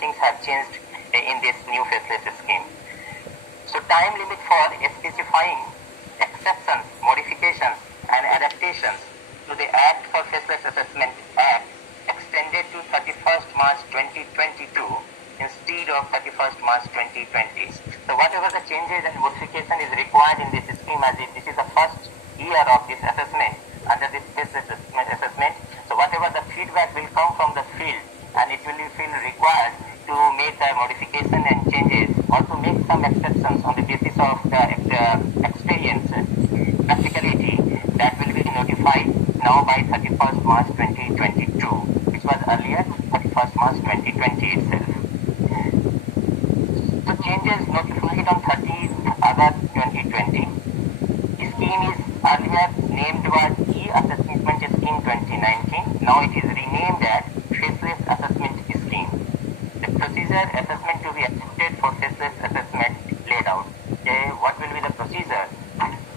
things have changed in this new faceless scheme. So time limit for specifying exceptions, modifications and adaptations to the Act for Faceless Assessment Act extended to 31st March 2022 instead of 31st March 2020. So whatever the changes and modification is required in this scheme, as this is the first year of this assessment under this faceless assessment, so whatever the feedback will come from the field and it will feel required to make the modification and changes or to make some exceptions on the basis of the experience, practicality, that will be notified now by 31st March 2022, which was earlier 31st March 2020 itself. So changes notified on 30th August 2020. Scheme is earlier named was E-Assessment Scheme 2019. Now it is renamed as Faceless Assessment Scheme. The procedure assessment to be accepted for faceless assessment laid out. What will be the procedure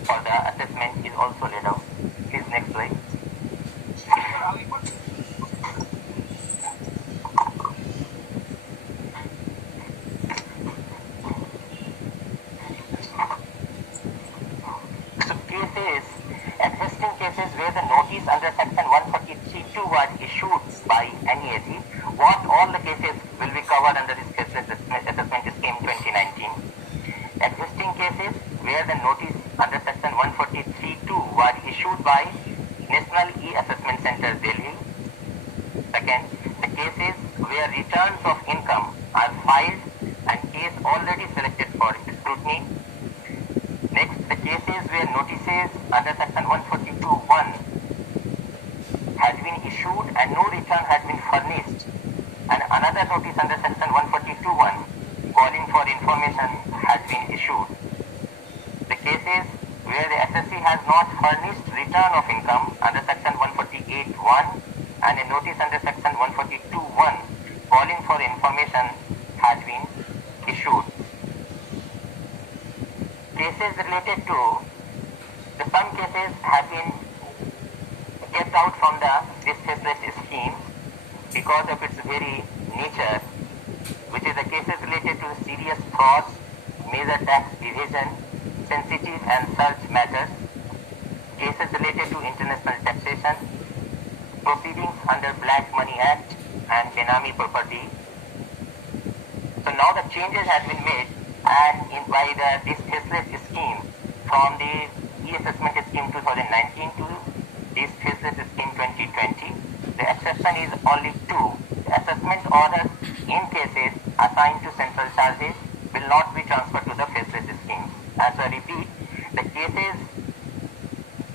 for the assessment is also laid out. Please next slide. So cases, existing cases where the notice under section 143(2) was issued by NEAC, what all the cases will be covered under this faceless assessment scheme 2019. Existing cases where the notice under section 143(2) was issued by National E-Assessment Center, Delhi. Second, the cases where returns of income are filed and case already selected for scrutiny. Next, the cases where notices under section 142(1) has been issued and no return has been furnished, and another notice under section 142(1) calling for information has been issued. The cases where the assessee has not furnished return of income under section 148(1) and a notice under section 142(1) calling for information has been issued. Cases related to some cases have been kept out from this faceless scheme because of its very nature, which is the cases related to serious frauds, major tax evasion, sensitive and search matters, cases related to international taxation, proceedings under Black Money Act and Benami property. So now the changes have been made, and by this faceless scheme from the E-Assessment Scheme 2019 to this faceless scheme 2020, the exception is only two. The assessment orders in cases assigned to central charges will not be transferred to the faceless scheme. As I repeat, the cases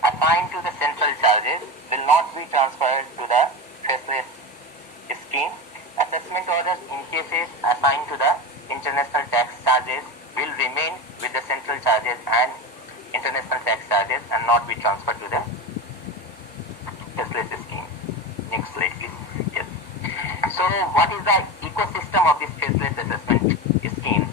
assigned to the central charges will not be transferred to the faceless scheme. Assessment orders in cases assigned to the international tax charges will remain with the central charges and international tax charges and not be transferred to the faceless scheme. Next slide, please. Yes. So, what is the ecosystem of this faceless assessment scheme?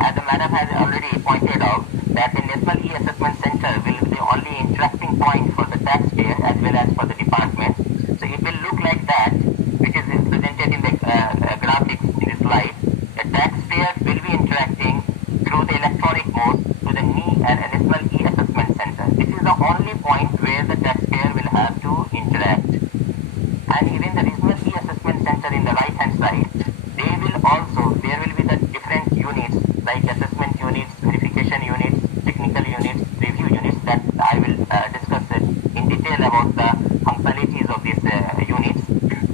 As the madam has already pointed out, that the National E-Assessment Center will be the only interacting point for the taxpayer as well as for the department. So, it will look like that, which is presented in the graphics in the slide. The taxpayer will be interacting through the electronic mode to the National E-Assessment Center. This is the only point where the taxpayer will have to interact. And even the Regional E-Assessment Center in the right hand side, there will be the different units like assessment units, verification units, technical units, review units, that I will discuss it in detail about the functionalities of these units.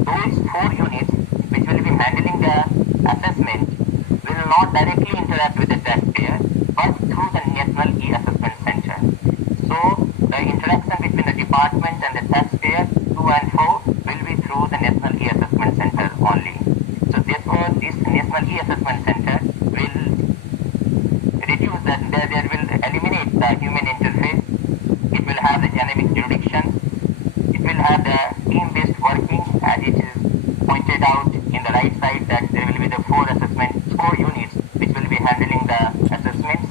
Those four units which will be handling the assessment will not directly interact with the taxpayer but through the National E-Assessment Center. So the interaction between the department and the taxpayer to and fro will be through the National E-Assessment Center only. So therefore this National E-Assessment Center will reduce that, there will eliminate the human interface. It will have the dynamic jurisdiction. It will have the team-based working, as it is pointed out in the right side, that there will be the four units which will be handling the assessments,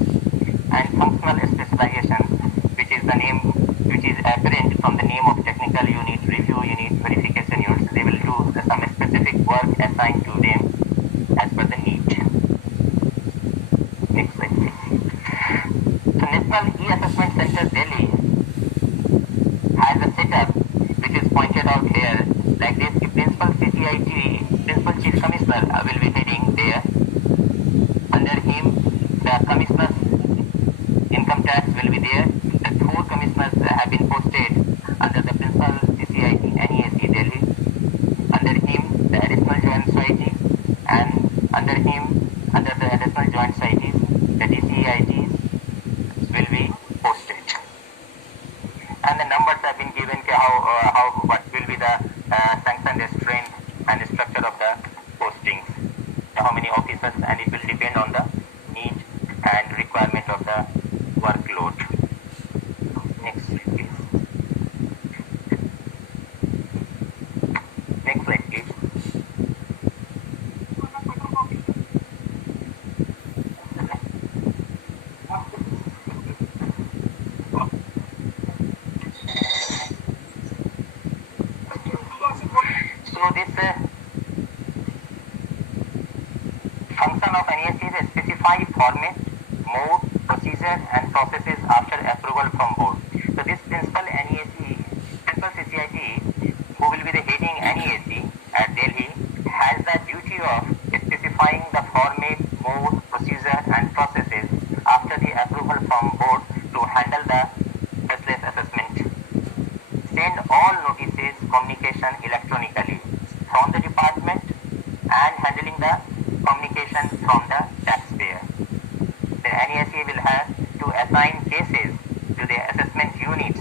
and functional specialization, which is the name, which is apparent from the name of technical unit, review unit, verification units. They will do some specific work assigned to them as DCIT Principal Chief Commissioner will be heading there. Under him, the commissioners income tax will be there. The 4 commissioners have been posted under the Principal CCIT NESE Delhi. Under him, the additional joint society, and under him, under the additional joint societies, the DCITs will be posted. And the numbers have been given what will be the sanctioned strength and structure of the postings, how many officers, and it will depend on the need and requirement of the workload. Next, please. Next slide, please. So this function of NESE is a specified format, mode, procedure and processes after approval from board. So this principal CCIT, who will be the heading NESE at Delhi, has the duty of specifying the format, mode, procedure and processes after the approval from board to handle the faceless assessment. Send all notices communication electronically from the department and handling the communication from the taxpayer. The NESE will have to assign cases to the assessment units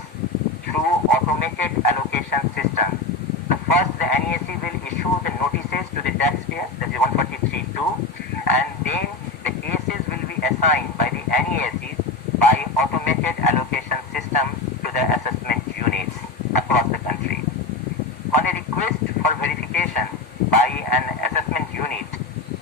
through automated allocation system. The first, the NESE will issue the notices to the taxpayer, that is 143.2, and then the cases will be assigned by the NESE by automated allocation system to the assessment units across the country. On a request for verification by an assessment unit,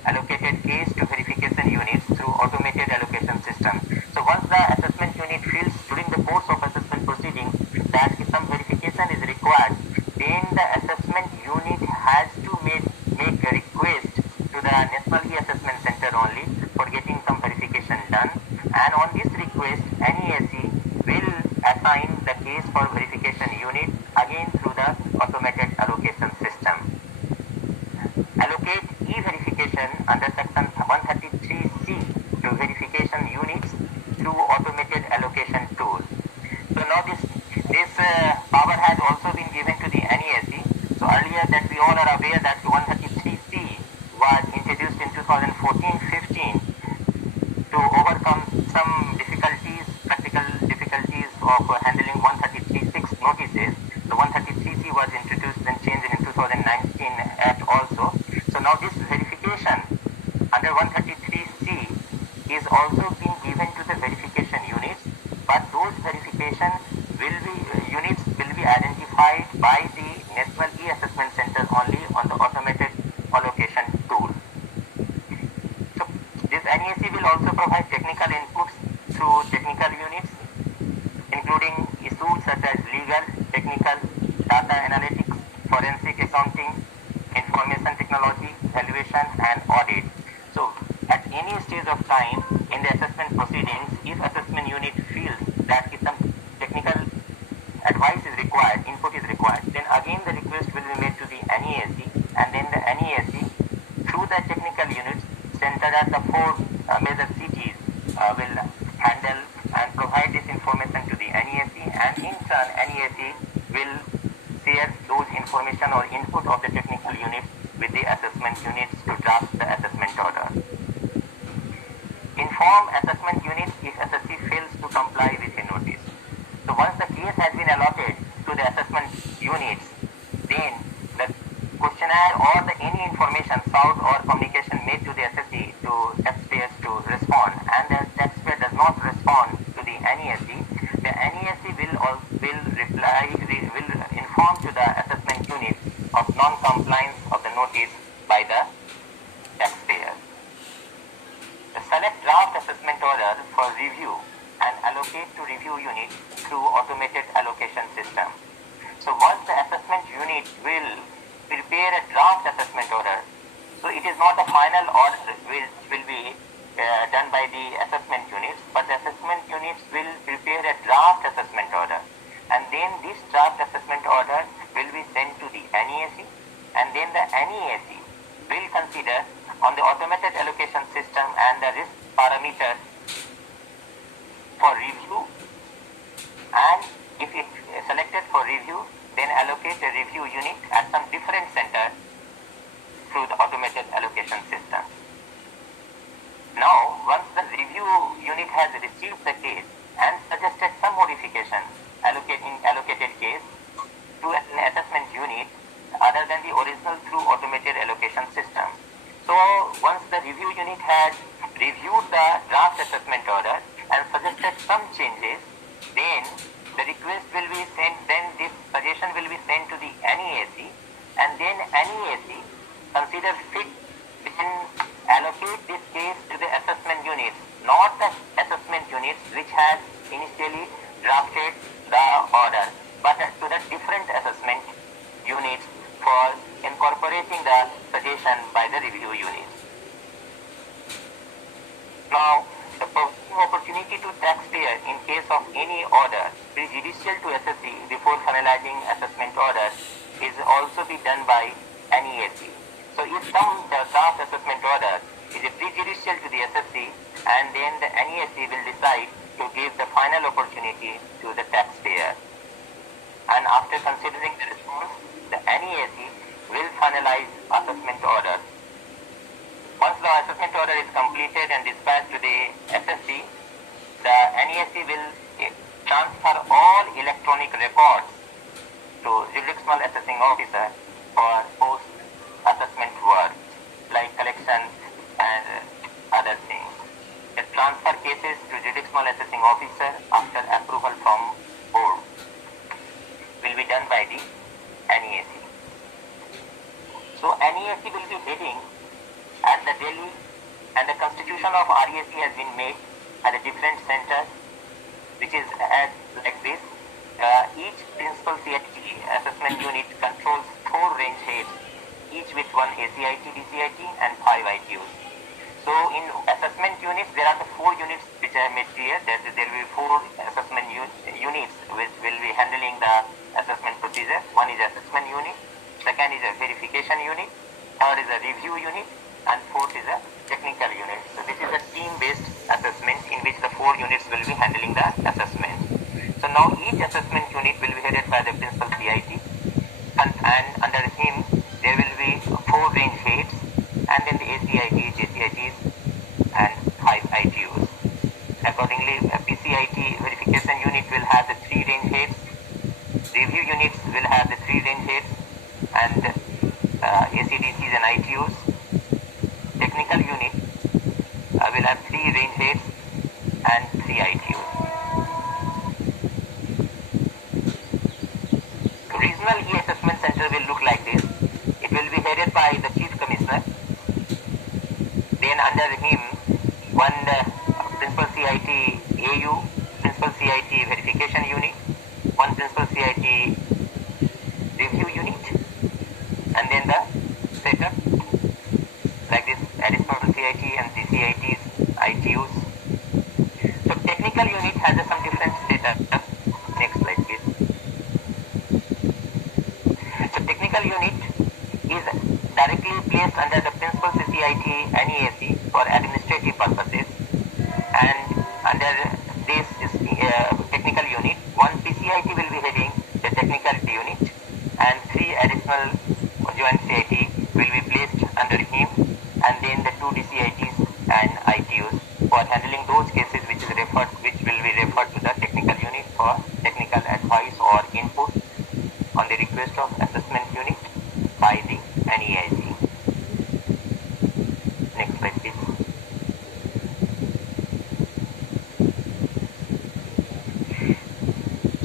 allocated case to verification units through automated allocation system. So once the assessment unit feels during the course of assessment proceedings that if some verification is required, then the assessment unit has to make a request to the National E-Assessment Center only for getting some verification done, and on this request NESE will assign the case for verification unit again through the automated allocation system. Allocate e-verification under section 133C to verification units through automated allocation tool. So now this power has also been given to the NESE. So earlier that we all are aware that 133C was introduced in 2014-15 to overcome some difficulties, practical difficulties of handling 133.6 notices. The 133C was introduced and changed in 2019 Act also. So now this verification under 133C is also being given to the verification units, but those verification units will be identified by the National E-Assessment Center only on the automated allocation tool. So this NESE will also provide technical inputs through technical units, including issues such as legal, technical, data analytics, forensic accounting, information technology, valuation and audit. So at any stage of time in the assessment proceedings, if assessment unit feels that if some technical advice is required, input is required, then again the request will be made to the NESE, and then the NESE through the technical units centered at the 4 major cities will handle and provide this information to the NESE, and in turn NESE will share those information or input of the technical units with the assessment units to draft the assessment order. Inform assessment units if SSC fails to comply with a notice. So once the case has been allotted to the assessment units, then the questionnaire or any information sought or communication made to the SSC to taxpayers to respond, and the taxpayer does not respond to the NESE will inform to the assessment unit of non-compliance of the notice by the taxpayer. The select draft assessment order for review and allocate to review unit through automated allocation system. So once the assessment unit will prepare a draft assessment order, so it is not the final order which will be done by the assessment units, but the assessment units will prepare a draft assessment order, and then this draft assessment order will be sent to the NESE, and then the NEAC will consider on the automated allocation system and the risk parameters for review, and if it is selected for review, then allocate a review unit at some different center through the automated allocation system. Now, once the review unit has received the case and suggested some modification in allocated case to an assessment unit other than the original through automated allocation system. So, once the review unit has reviewed the draft assessment order and suggested some changes, then the request will be sent, then this suggestion will be sent to the NEAC, and then NEAC consider fit, then allocate this case to the assessment units, not the assessment units which has initially drafted the order, but to the different assessment units for incorporating the suggestion by the review units. Now, the providing opportunity to taxpayer in case of any order prejudicial to assessee before finalizing assessment order is also be done by NEAC. So if some draft assessment order is prejudicial to the assessee, and then the NEAC will decide to give the final opportunity to the taxpayer. And after considering the response, the NEAC will finalize assessment order. Once the assessment order is completed and dispatched to the SSC, the NEAC will transfer all electronic records to jurisdictional assessing officer for post-assessment work like collection and other things. The transfer cases to jurisdictional assessing officer after approval from board will be done by the NEAC. So NEAC will be heading at the Delhi, and the constitution of REAC has been made at a different center, which is as like this. Each principal CIT assessment unit controls 4 range heads, each with 1 ACIT, DCIT and 5 ITUs. So in assessment units, there are the 4 units which I made clear that there will be 4 assessment units which will be handling the assessment procedure. One is assessment unit, second is a verification unit, third is a review unit, and fourth is a technical unit. So this is a team-based assessment in which the 4 units will be handling the assessment. So now each assessment unit will be headed by the principal CIT, and under him there will be 4 range heads, and then the ACITs, JCITs and 5 ITUs. Accordingly, a PCIT verification unit will have the 3 range heads, review units will have the 3 range heads, and ACDCs and ITUs. Technical unit will have 3 range heads and 3 ITUs. Regional e-assessment center will look like this. It will be headed by the Chief Commissioner. Then under him, one Principal CIT AU, Principal CIT Verification Unit, one Principal CIT Review Unit, and then the setup like this, additional CIT and CCITs, ITUs. So technical unit has some different setup. Next slide please. So technical unit is directly placed under the principal CCIT NEAC for administrative purposes, and under this technical unit, one PCIT will be heading the technical unit, and 3 additional joint CIT will be placed under him, and then the 2 DCITs and ITUs for handling those cases which will be referred to the technical unit for technical advice or input on the request of assessment unit by the NEIC. Next slide please.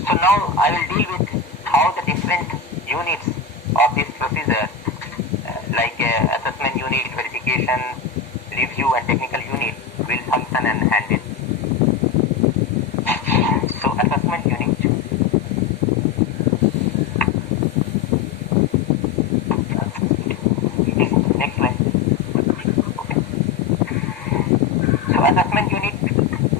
So now I will deal with how the different units of this procedure like assessment unit, verification, review and technical unit will function and handle. So assessment unit. Next slide. Okay. So assessment unit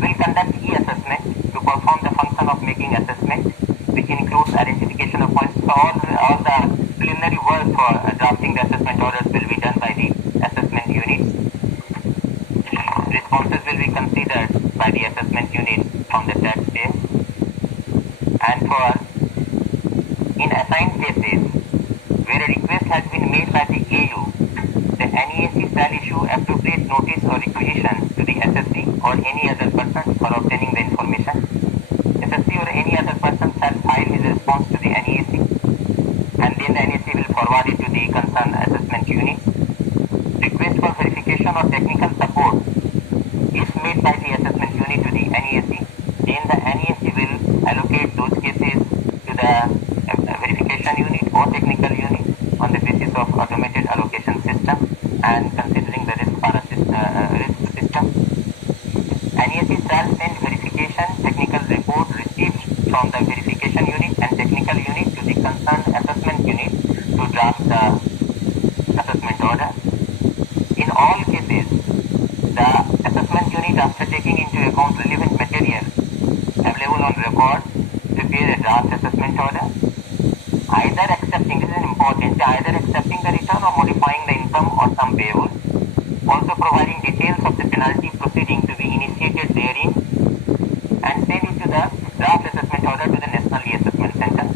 will conduct e-assessment to perform the function of making assessment, which includes identification of points. So all the preliminary work for drafting the assessment orders will be done by the assessment units. Responses will be considered by the assessment unit from the taxpayer. And for in assigned cases where a request has been made by the AU, the NEAC shall issue appropriate notice or requisition to the SSC or any other person for obtaining the information. SSC or any other person shall file his response to the NEAC, and then the NEAC will forward it to the concerned assessment unit. Request for verification or technical support is made by the assessment unit to the NEAC. Then the NEAC will allocate those cases to the verification unit or technical unit on the basis of automated allocation system and considering the risk system. NEAC shall send verification technical report received from the verification unit and technical unit to the concerned assessment unit to draft the assessment order. In all cases, the assessment unit, after taking into account relevant material available on record, prepare a draft assessment order, either accepting, this is important, either accepting the return or modifying the income or sum payable, also providing details of the penalty proceeding to be initiated therein, and send it to the draft assessment order to the National E-Assessment Center.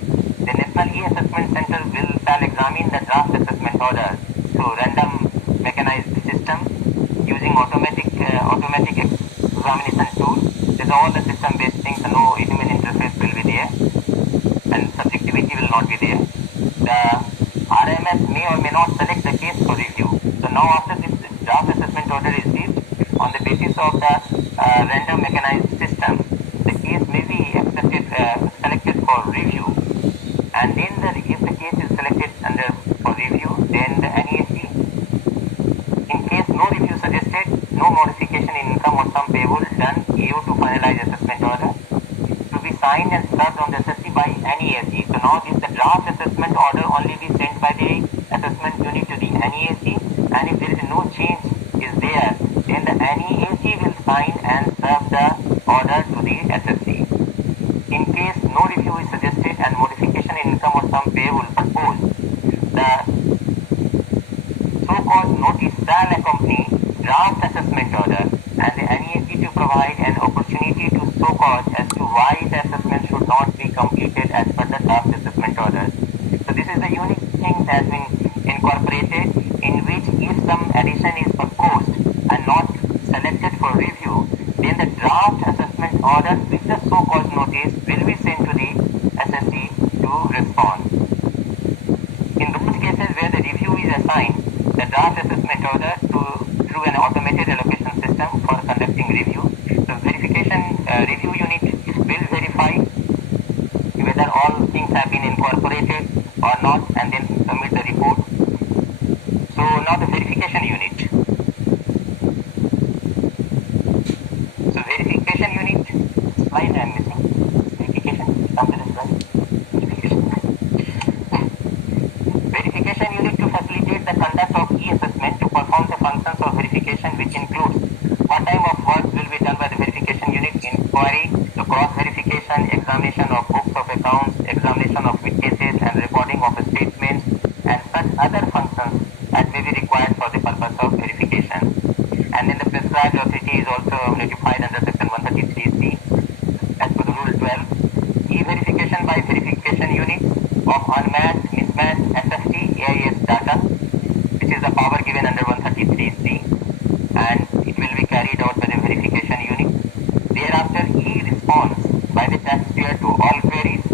The National E-Assessment Center shall examine the draft assessment order through random mechanized system using automatic examination tool. These all the system-based things, no human interface will be there, and subjectivity will not be there. The RMS may or may not select the case for review. So now after this draft assessment order is received, on the basis of the random mechanized system, the case may be selected for review, and then if the case is selected for review, then the NEAC, in case no review suggested, no modification in income or sum payable done, AO to finalize assessment order to be signed and served on the SSC by NEAC. So now this the draft assessment order only be sent by the assessment unit to the NEAC, and if there is no change is there, then the NEAC will sign and serve the order to the SSC. In case no review is suggested and modification in income or sum payable proposed, the so-called notice shall accompany draft assessment order, and the NEAC to provide an opportunity to show cause as to why the assessment should not be completed as per the draft assessment order. So this is the unique thing that has been incorporated, in which if some addition is proposed and not selected for review, then the draft assessment order with the so-called notice will be sent to the SSC to respond. In those cases where the review is assigned, the draft assessment order through an automated allocation system for conducting review. The verification review unit will verify whether all things have been incorporated or not, and then submit the report. So now the verification unit. So verification unit, slide I am missing. Verification, come to the slide. Verification unit to facilitate the conduct of e-assessment to perform the functions of verification, which includes what type of work will be done by the verification unit: inquiry, the cross-verification, examination of books of accounts, examination of witnesses, and recording of statements, and such other functions as may be required for the purpose of verification. And then the prescribed authority is also notified under section 133C as per the rule 12. E-verification by verification unit of unmatched, mismatched SFT AIS data, which is the power given under 133C, and it will be carried out by the verification unit. Thereafter, e-response by the taxpayer to all queries.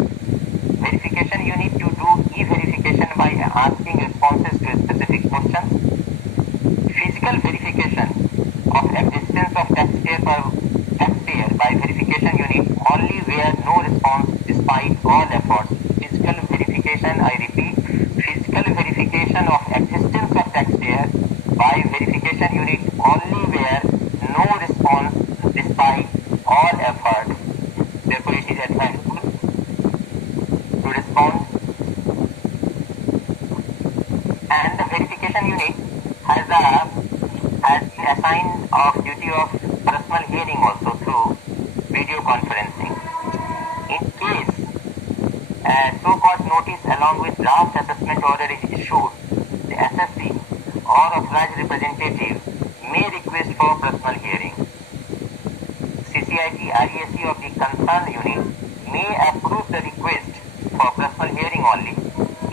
Verification unit to do e-verification by asking responses to specific questions. Physical verification of existence of taxpayer by verification unit only where no response despite all efforts. Physical verification, I repeat, physical verification of existence of taxpayer by verification unit only where no response despite all efforts. Therefore, it is advisable to respond. And the verification unit has been assigned of duty of personal hearing also through video conferencing. In case A so-called notice along with draft assessment order is issued. The SSC or authorized representative may request for personal hearing. CCIT RESC of the concerned unit may approve the request for personal hearing only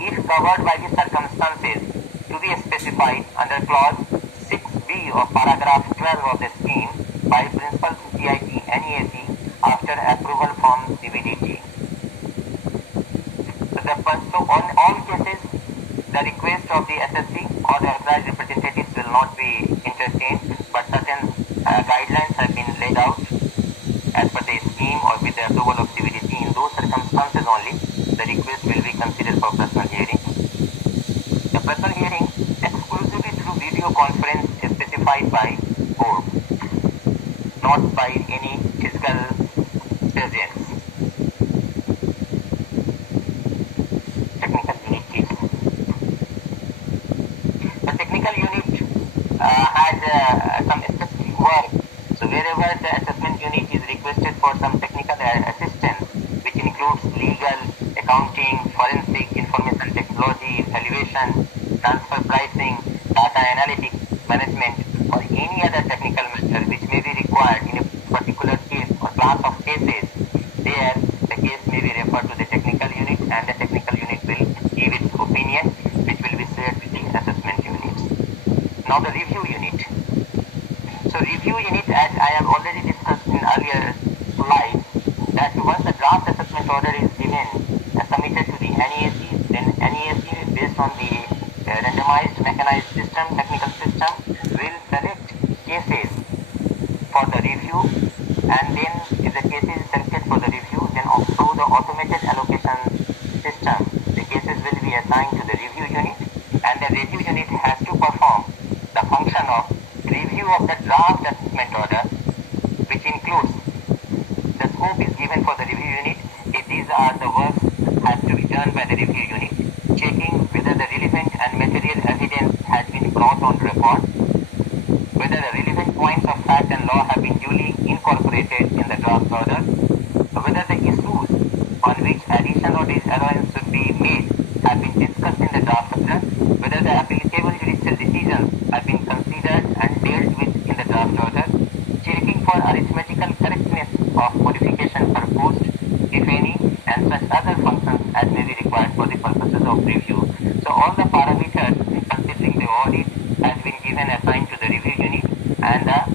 if covered by the circumstances to be specified under clause 6B of paragraph 12 of the scheme by Principal CCIT NEAC after approval from CBDT. So on all cases, the request of the SSC or the authorized representatives will not be entertained, but certain guidelines have been laid out as per the scheme or with the approval of CBDT. In those circumstances only, the request will be considered for personal hearing. The personal hearing exclusively through video conference is specified by board, not by any physical presence. Technical unit case. The technical unit has some specific work. So wherever the assessment unit is requested for some technical assistance, which includes legal, accounting, forensic, information technology, valuation, transfer pricing, data analytics, management, or any other technical matter which may be required in a particular case or class of cases, there the case may be referred to the technical unit and the technical unit will give its opinion, which will be shared with the assessment units. Now the review unit. So review unit, as I have already discussed in earlier slides, that once the draft assessment order is given and submitted to the NEAC, then NEAC based on the randomized mechanized system, technical system, will select cases for the review, and then if the cases is selected for the review, then through the automated allocation system, the cases will be assigned to the review unit, and the review unit has to perform the function of review of the draft assessment order, which includes the scope is given for the review unit. If these are the works has to be done by the review unit, checking whether the relevant and material evidence has been brought on record, whether the relevant points of fact and law have been duly incorporated in the draft order, whether the issues on which addition or disallowance should be made have been discussed in the draft order, whether the applicable judicial decisions have been considered and dealt with in the draft order, checking for arithmetical correctness of modification proposed, if any, and such other functions as may be required for the purposes of review. So all the parameters considering the audit has been given assigned to the review unit, and the